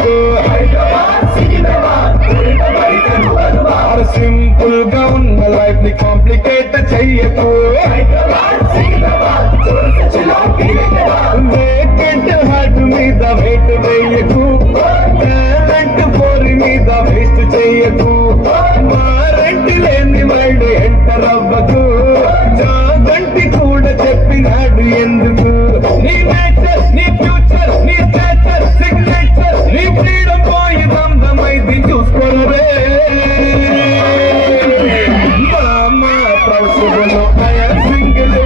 చెయ్యకు సింపుల్ గా ఉన్న లైఫ్ ని కాంప్లికేట్ చెయ్యకు వేకెంట్ హార్ట్ మీద వెయిట్ వేయకు టాలెంట్ పోరి మీద వేస్ట్ చెయ్యకు వారంటీ లేని వాళ్ళు ఎంటర్ అవ్వకు జాగంటి కూడా చెప్పినాడు ఎందుకు నీ నేచర్ నీ ఫ్యూచర్ నీ స్టేచర్ సిగ్నేచర్ నీ ఫ్రీడమ్ పోయి దమ్దమైంది చూసుకోరే మామా ప్రౌసులో అయ్యా సింగిల్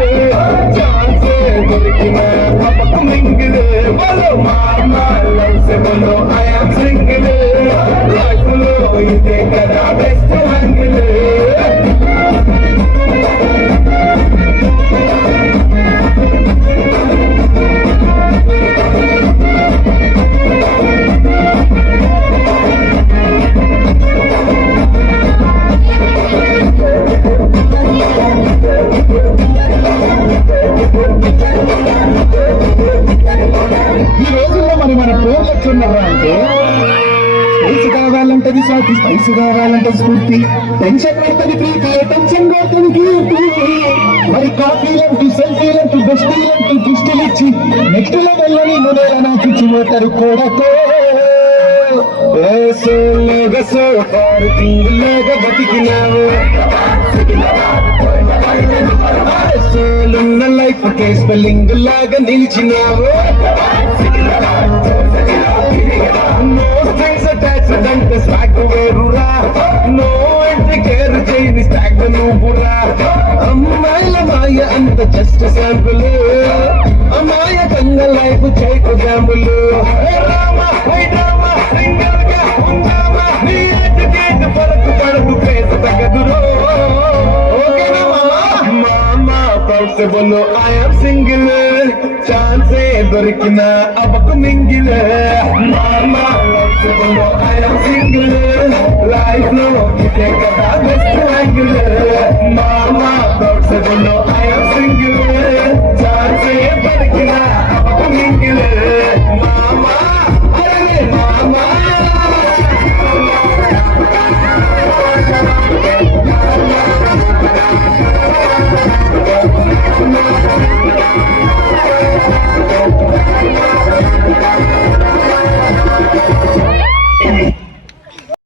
ఛాన్సే దొరికిన అప్పకు మింగిల్ బలో మామా లవ్సెబలో అయ్యా సింగిల్ లైఫ్ లో ఇదే కదా బెస్ట్ యాంగిల్ ఈ రోజుల్లో మన పేర్లు ఎట్లున్నారా అంటే స్పైస్ కావాలంటది స్వాతి స్పైస్ కావాలంటే స్ఫూర్తి టెన్షన్ పడుతుంది ప్రీతి టెన్షన్ కొడుతుంది కీర్తి మరి కాఫీలంటూ సెల్ఫీలంటూ బెస్టీలంటూ దృష్టిలు ఇచ్చి నెక్స్ట్ లెవెల్లని మునేల నాకు ఇచ్చి పోతారు కొడకో సోలోగా సోపారు సింగిల్గా బతికినావు సోలున్న లైఫ్ కే స్పెల్లింగ్ లాగా నిలిచినావు నో స్ట్రింగ్స్ అటాచ్డ్ అంటే స్వాగ్ వేరురా నో అంటే కేర్ చేయని స్టాగ్ నువ్వురా అమ్మాయిల మాయ అంత జస్ట్ శాంపుల్ అమాయకంగా లైఫ్ చేయకు జాంబులు రామా డ్రామా సింగల్ గా ఉందామా నీ ఎడ్యుకేట్ పరకు పడకు పేస తగ్గదురో ఓకేనా మామా పౌసబుల్ ఐఎమ్ సింగిల్ ఛాన్సే దొరికిన అవ్వకు మింగిల్ మామా పౌసబుల్ ఐఎమ్ సింగిల్ లైఫ్ లో ఇదే కదా బెస్ట్ యాంగిల్